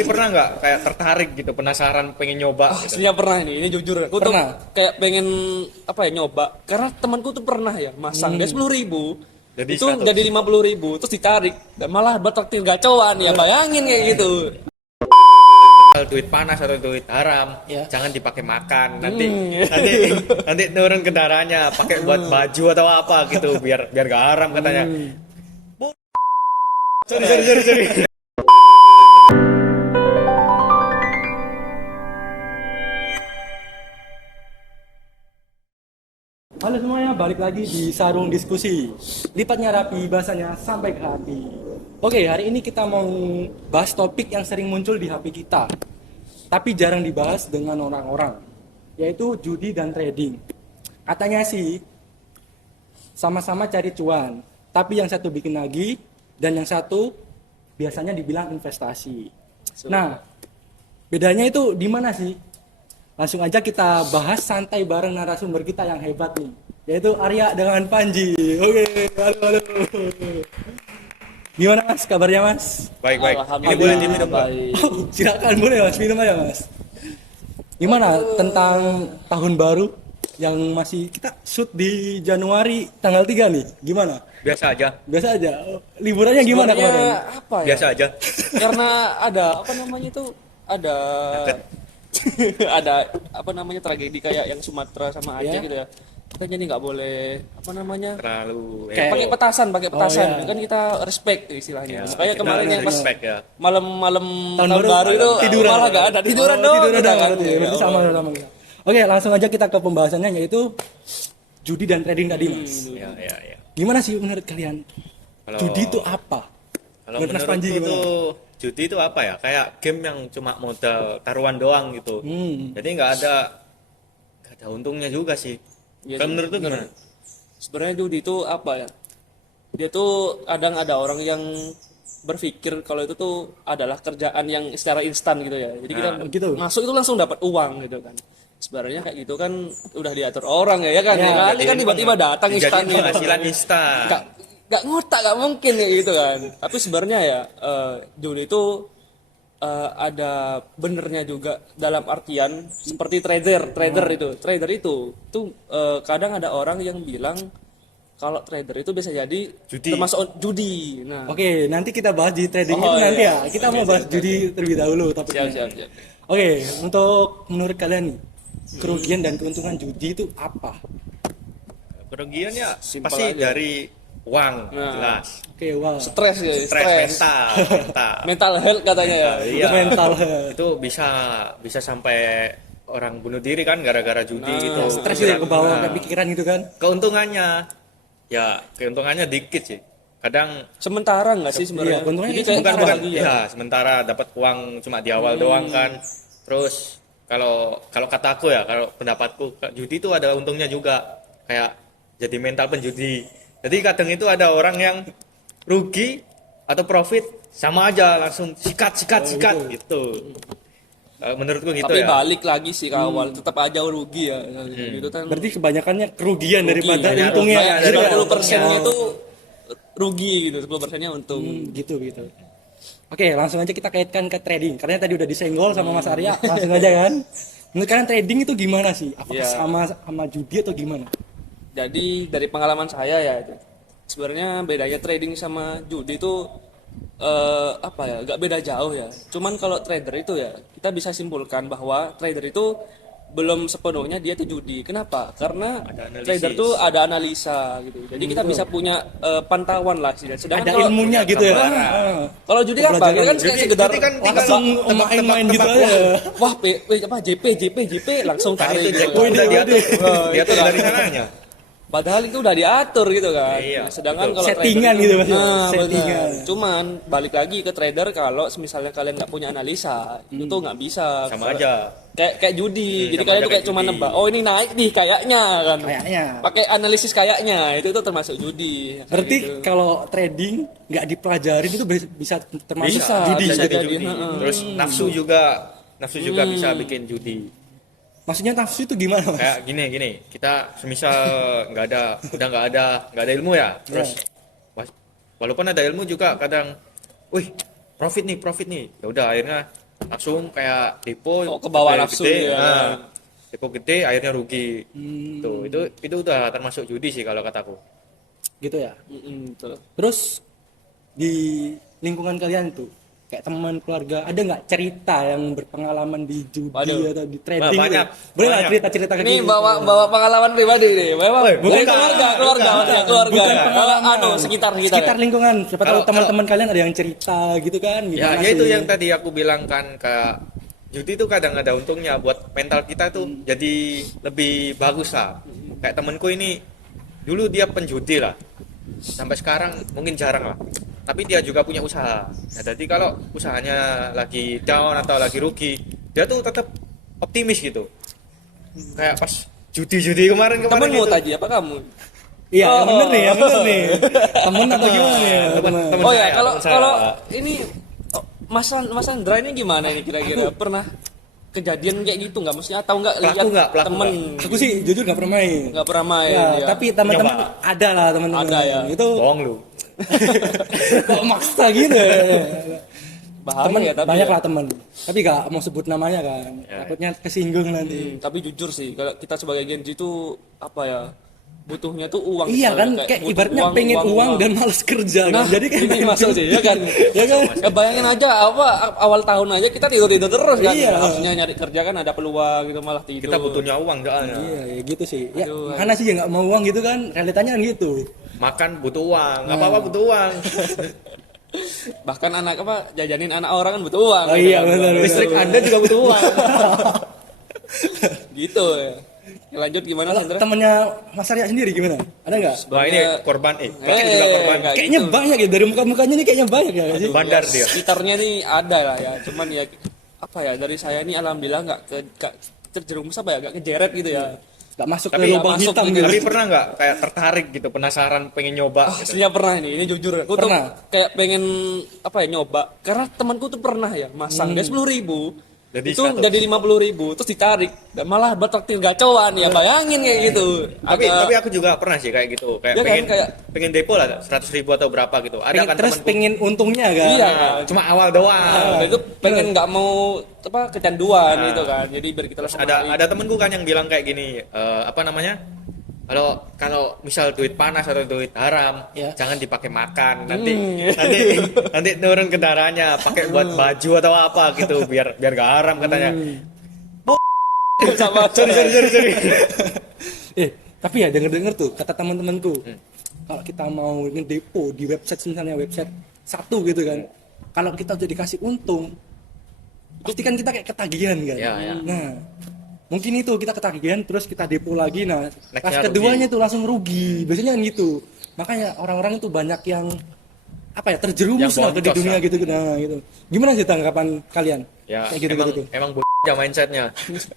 Jadi pernah nggak kayak tertarik gitu, penasaran, pengen nyoba? Gitu? Aslinya pernah ini jujur. Aku tuh Pernah? kayak pengen apa ya nyoba. Karena temanku tuh pernah ya masang dia 10.000. Jadi Itu 100. jadi 50.000 terus ditarik dan malah bertraktir gacoan ya bayangin kayak gitu. Duit panas atau duit haram, Ya. jangan dipakai makan. Nanti turun ke darahnya, pakai buat baju atau apa gitu, biar gak haram katanya. Sorry. Halo semuanya, balik lagi di Sarung Diskusi. Lipatnya rapi, bahasanya sampai ke hati. Oke, hari ini kita mau bahas topik yang sering muncul di HP kita, tapi jarang dibahas dengan orang-orang, yaitu judi dan trading. Katanya sih, sama-sama cari cuan, tapi yang satu bikin lagi, dan yang satu biasanya dibilang investasi. Nah, bedanya itu di mana sih? Langsung aja kita bahas santai bareng narasumber kita yang hebat nih, yaitu Arya dengan Panji. Oke, halo. Gimana Mas, kabarnya Mas? Baik. Ini Alhamdulillah, boleh diminum Pak? baik. Oh, silakan boleh Mas, minum aja Mas. Gimana tentang tahun baru yang masih kita shoot di Januari tanggal 3 nih? Gimana? Biasa aja. Biasa aja. Liburannya gimana Sebenarnya kemarin? apa ya? Biasa aja. Karena ada apa namanya itu ada ada apa namanya tragedi kayak yang Sumatera sama Aceh Ya. gitu ya. Kan jadi nggak boleh apa namanya Terlalu Kayak- pakai petasan iya. kan kita respect istilahnya. Ya, Makanya kita kemarin harus yang pas respect ya. malam Tahun tahun baru baru itu tiduran. malah nggak ada tiduran Oh, dong. tiduran kita dong, kan. berarti. Ya Berarti sama Allah. sama kita. Oke, langsung aja kita ke pembahasannya, yaitu judi dan trading tadi Mas. Ya. Gimana sih menurut kalian? Kalau- Judi itu apa? Kalau Menurut Mas Panji menurutku gimana? tuh judi itu apa ya? Kayak game yang cuma modal taruhan doang gitu. Jadi nggak ada untungnya juga sih. Iya Kalau sih, menurut tuh bener. gimana? Sebenarnya judi itu apa ya? Dia tuh kadang ada orang yang berpikir kalau itu tuh adalah kerjaan yang secara instan gitu ya. Jadi kita gitu. masuk itu langsung dapat uang gitu kan. Sebenarnya kayak gitu kan udah diatur orang ya kan. Ya, Ya kali kan tiba-tiba datang instan Jadi gitu. penghasilan instan. Gak ngotak, gak mungkin kayak gitu kan. Tapi sebenarnya ya judi itu ada benernya juga dalam artian seperti trader itu kadang ada orang yang bilang kalau trader itu bisa jadi Judi. termasuk judi. Nah, Oke, nanti kita bahas di trading Oh, itu nanti iya. ya. Kita mau bahas judi terlebih dahulu topiknya. siap. Oke, untuk menurut kalian nih, kerugian dan keuntungan judi itu apa? Kerugian ya Simpel pasti aja. dari uang, Nah. jelas. Oke, wow. Stres ya, Stres mental. mental health katanya ya. Iya. Untuk mental health. Itu bisa sampai orang bunuh diri kan gara-gara judi gitu. Stres ya ke bawah, ke pikiran gitu kan. Keuntungannya dikit sih. Kadang Sementara nggak sih sebenarnya? Iya, keuntungannya Jadi kayak bukan tambah bukan lagi ya. ya sementara dapat uang cuma di awal doang kan. Terus kalau kata aku ya, kalau pendapatku judi itu ada untungnya juga, kayak jadi mental penjudi. Jadi kadang itu ada orang yang rugi atau profit sama aja, langsung sikat gitu. Menurutku gitu Tapi ya. balik lagi sih ke awal, tetap aja rugi ya. Gitu kan. Berarti kebanyakannya kerugian daripada Banyak untungnya. ruginya Gitu ya. 10%-nya itu rugi gitu, 10%-nya untung. Gitu. Oke, langsung aja kita kaitkan ke trading. Karena tadi udah disenggol sama Mas Arya, langsung aja kan. Menurut kalian trading itu gimana sih? Apakah Iya. sama judi atau gimana? Jadi dari pengalaman saya ya, sebenarnya bedanya trading sama judi itu apa ya, nggak beda jauh ya. Cuman kalau trader itu ya, kita bisa simpulkan bahwa trader itu belum sepenuhnya dia tuh judi. Kenapa? Karena Ada analisis. trader tuh ada analisa gitu. Jadi kita bisa punya pantauan lah sih. Sedangkan Ada kalau ilmunya gitu ya. kalau judi apa? Dia kan kayak sekedar Judi kan tinggal langsung main-main gitu aja. wah JP langsung Kan tarik. itu gitu. jackpot udah diatur. Oh, Diatur itu kan. dari sananya. Padahal itu udah diatur gitu kan. Iya, Sedangkan betul. kalau Settingan trader gitu, itu- Mas. Nah, Settingan. benar. Cuman balik lagi ke trader kalau misalnya kalian nggak punya analisa, itu tuh nggak bisa. Sama aja. Kayak judi. Jadi sama kalian aja tuh kayak kayak cuma judi. nebak. Oh ini naik nih kayaknya kan. Kayaknya. Pakai analisis kayaknya itu tuh termasuk judi. Kayak Berarti gitu. kalau trading nggak dipelajarin itu bisa termasuk Bisa judi. bisa jadi jadi, judi. heeh. Terus nafsu juga bisa bikin judi. Maksudnya nafsu itu gimana Mas? Kayak gini, kita semisal nggak ada ilmu ya, terus walaupun ada ilmu juga kadang, wih profit nih, ya udah akhirnya langsung kayak depo Oh, ke bawah gede, nafsu ya. nah, depo gede akhirnya rugi. Hmm. Tuh, itu udah termasuk judi sih kalau kataku. Gitu ya. Betul. Terus di lingkungan kalian tuh kayak teman keluarga ada nggak cerita yang berpengalaman di judi Waduh. atau di trading banyak, gitu? Boleh nggak banyak. cerita-cerita kayak Ini gitu? bawa pengalaman pribadi nih. Memang Woi, dari bukan. keluarga, maksudnya keluarga. Bukan Ya. pengalaman. Sekitar sekitar lingkungan. Siapa tahu Kalau- teman-teman kalian ada yang cerita gitu kan? Ya, Gimana ya itu sih? yang tadi aku bilang kan, kayak judi itu kadang ada untungnya buat mental kita tuh jadi lebih bagus lah. Kayak temenku ini dulu dia penjudi lah, sampai sekarang mungkin jarang lah, tapi dia juga punya usaha. Nah, jadi kalau usahanya lagi down atau lagi rugi, dia tuh tetap optimis gitu. Kayak pas judi kemarin Temenmu itu. tadi apa kamu? Iya, Oh. yang bener nih, yang bener nih. Temen atau gimana ya? Temen- temen Oh ya, saya, kalau temen saya. kalau ini Mas Andra ini gimana ini kira-kira? Pernah kejadian kayak gitu nggak? Maksudnya atau nggak lihat Pelaku nggak? Pelaku temen Aku sih jujur nggak pernah main. nggak pernah main? Ya, ya. tapi teman-teman Nyoba. ada lah teman-teman. Ada ya. Itu Bohong lu. kok maksa gitu. bahaya Temen ya tapi banyak ya. lah teman. Tapi gak mau sebut namanya kan. Ya. Takutnya kesinggung nanti. Tapi jujur sih, kalau kita sebagai Gen Z itu apa ya? Butuhnya tuh uang. Iya kan, Kayak kayak butuh ibaratnya pengen uang dan males kerja Nah, kan. Jadi kayak ini masuk sih, ya kan? ya kan? Ya bayangin aja apa awal tahun aja kita tidur terus kan. Iya. Harusnya nyari kerja kan ada peluang gitu malah tidur. Kita butuhnya uang soalnya. Iya, ya gitu sih. Ya, Aduh, mana sih yang nggak mau uang gitu kan? Realitanya kan gitu. Makan butuh uang, nggak apa-apa butuh uang. Bahkan anak apa jajanin anak orang kan butuh uang. Oh gitu iya, kan. benar, benar. Listrik Anda juga butuh uang. Gitu ya. Ya, lanjut gimana Kalau Sandra? temennya Mas Arya sendiri gimana? Ada nggak? Wah ini korban, bahkan juga korban. kayak Kayaknya gitu. banyak ya dari muka-mukanya nih kayaknya banyak ya sih. Bandar dia. Sekitarnya nih ada lah ya. Cuman ya apa ya dari saya nih alhamdulillah nggak terjerumus apa ya nggak kejeret gitu ya. Gak masuk Tapi ke lubang masuk hitam gitu. gitu. Tapi pernah nggak kayak tertarik gitu, penasaran, pengen nyoba? gitu? Aslinya pernah ini jujur. Aku tuh Pernah. kayak pengen apa ya nyoba. Karena temanku tuh pernah ya masang dia 10.000. Jadi Itu 100. jadi 50.000 terus ditarik dan malah bertraktir gacoan ya bayangin kayak gitu. Tapi aku juga pernah sih kayak gitu, kayak Iya kan, pengen kayak- pengen depo lah 100.000 atau berapa gitu. Ada kan Terus temanku. pengen untungnya kan? Iya. Cuma awal doang. Nah, itu pengen nggak mau apa kecanduan gitu kan. Jadi biar kita langsung Ada temenku kan yang bilang kayak gini, apa namanya? Kalau misal duit panas atau duit haram, Ya. jangan dipakai makan. Nanti turun ke darahnya, pakai buat baju atau apa gitu, biar gak haram katanya. sama Sorry. Tapi ya denger-denger tuh kata teman-temanku. Kalau kita mau ngedepo di website misalnya website satu gitu kan. Kalau kita udah dikasih untung, pasti kan kita kayak ketagihan kan. Ya, ya. Nah, mungkin itu kita ketagihan terus kita depo lagi. Nah, pas Nextnya keduanya tuh langsung rugi. Biasanya kan gitu. Makanya orang-orang itu banyak yang apa ya terjerumus Yang lah di boncos dunia lah. gitu. Nah, gitu. Gimana sih tanggapan kalian? Ya, Kayak gitu gitu. emang aja mindsetnya.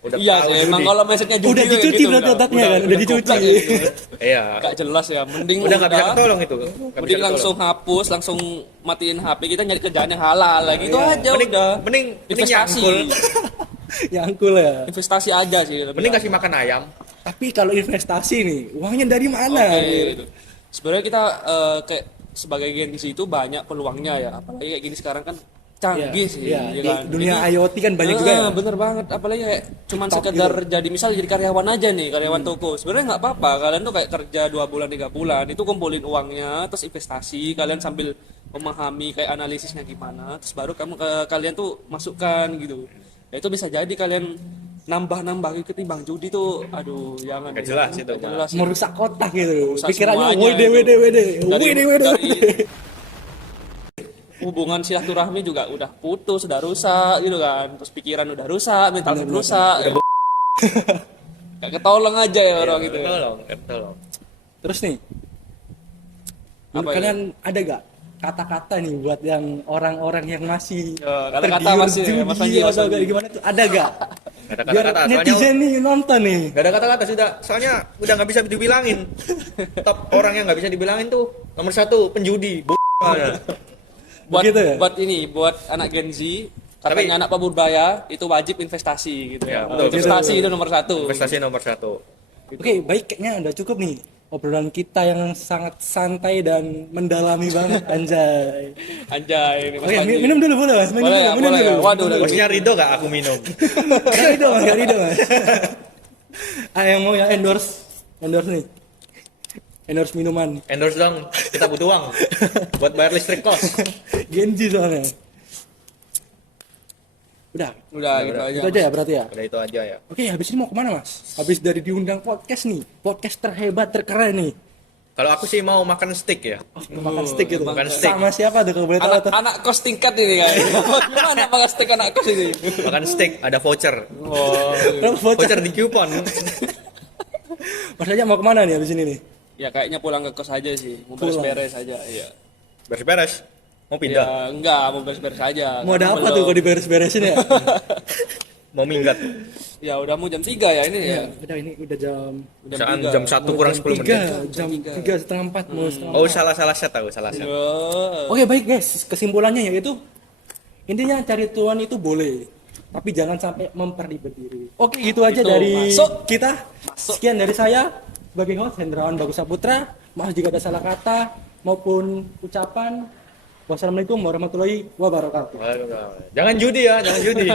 Udah Iya tahu sih, emang judi. kalau mindsetnya judi Udah kayak dicuci gitu, berarti otaknya kan, udah dicuci. goblok kayak gitu. Iya. Gak jelas ya, mending Udah nggak bisa ketolong itu. Nggak bisa mending ketolong. langsung hapus, langsung matiin HP, kita nyari kerjaan yang halal lagi itu aja Mending- udah. mending investasi, nyangkul. Yang cool ya. investasi aja sih. lebih Mending baik. kasih makan ayam. Tapi kalau investasi nih, uangnya dari mana? Oke, gitu. Sebenarnya kita kayak sebagai Gen Z itu banyak peluangnya ya, apalagi kayak gini sekarang kan canggih sih. Iya, ya di kan? dunia Jadi, IoT kan banyak juga ya. Bener banget, apalagi kayak cuman TikTok sekedar jadi misal jadi karyawan aja nih, karyawan toko. Sebenarnya nggak apa-apa, kalian tuh kayak kerja 2 bulan 3 bulan, itu kumpulin uangnya, terus investasi, kalian sambil memahami kayak analisisnya gimana, terus baru kalian tuh masukkan gitu. Ya itu bisa jadi kalian nambah ketimbang judi tuh, aduh jangan. Nggak jelas itu, Nggak jelas. Merusak kotak gitu. Rusak Pikirannya semuanya WD. dari hubungan silaturahmi juga udah putus, udah rusak gitu kan. Terus pikiran udah rusak, mental udah rusak. Gak ketolong aja ya orang gitu. Ketolong. Terus nih, Apa kalian ada gak kata-kata nih buat yang orang-orang yang masih Ya, kata-kata tergiur masih ya, judi Mas Panji, Mas atau Panji. kayak gimana tuh? Ada gak? Ada Biar kata-kata, netizen nih nonton nih. Gak ada kata-kata sudah, soalnya udah nggak bisa dibilangin. Top orang yang nggak bisa dibilangin tuh nomor 1 penjudi. Buat Begitu ya? buat anak Gen Z, katanya anak Pak Burbaya itu wajib investasi gitu ya. Ya, betul, Investasi betul. itu nomor 1. Investasi nomor 1. Oke, baik kayaknya udah cukup nih. obrolan kita yang sangat santai dan mendalami banget, anjay. Anjay, ini Mas Oke, Panji. minum dulu boleh Mas? Minum Boleh dulu, ya, minum boleh dulu. ya. Waduh, udah Bosnya Rido gak aku minum? Gak Rido Mas, gak Rido Mas. Yang mau yang endorse nih. Endorse minuman. Endorse dong, kita butuh uang buat bayar listrik kos. Genji soalnya. Udah, Udah gitu aja. itu aja ya berarti ya. Udah itu aja ya. Oke, habis ini mau kemana Mas? Habis dari diundang podcast nih, podcast terhebat, terkeren nih. Kalau aku sih mau makan steak ya. Makan steak gitu. makan steak. Sama siapa tuh kalau boleh tahu tuh? Anak kos tingkat ini kan. Gimana makan steak anak kos ini? Makan steak, ada voucher. Oh. Berapa voucher? Voucher di coupon. Mas aja mau kemana nih habis ini nih? Ya kayaknya pulang ke kos aja sih, mau Pulang. beres-beres aja. Iya. Beres-beres. Mau Ya, pindah, enggak, mau beres-beres aja. Mau ada Karena apa tuh kalau diberes-beresin ya? mau minggat. Ya udah mau jam 3 ya ini ya. Udah ini udah jam Saat tiga. jam 1 kurang 10 menit. jam 3:30 mau setengah Oh, 4. salah set aku, salah set. Oh. Oke baik guys, kesimpulannya yaitu intinya cari tuan itu boleh, tapi jangan sampai memperlibat diri. Oke gitu aja Itu, dari masuk. kita. Sekian dari saya sebagai host Hendrawan Bagus Saputra. Maaf jika ada salah kata maupun ucapan. Wassalamualaikum warahmatullahi wabarakatuh. Jangan judi ya, jangan judi.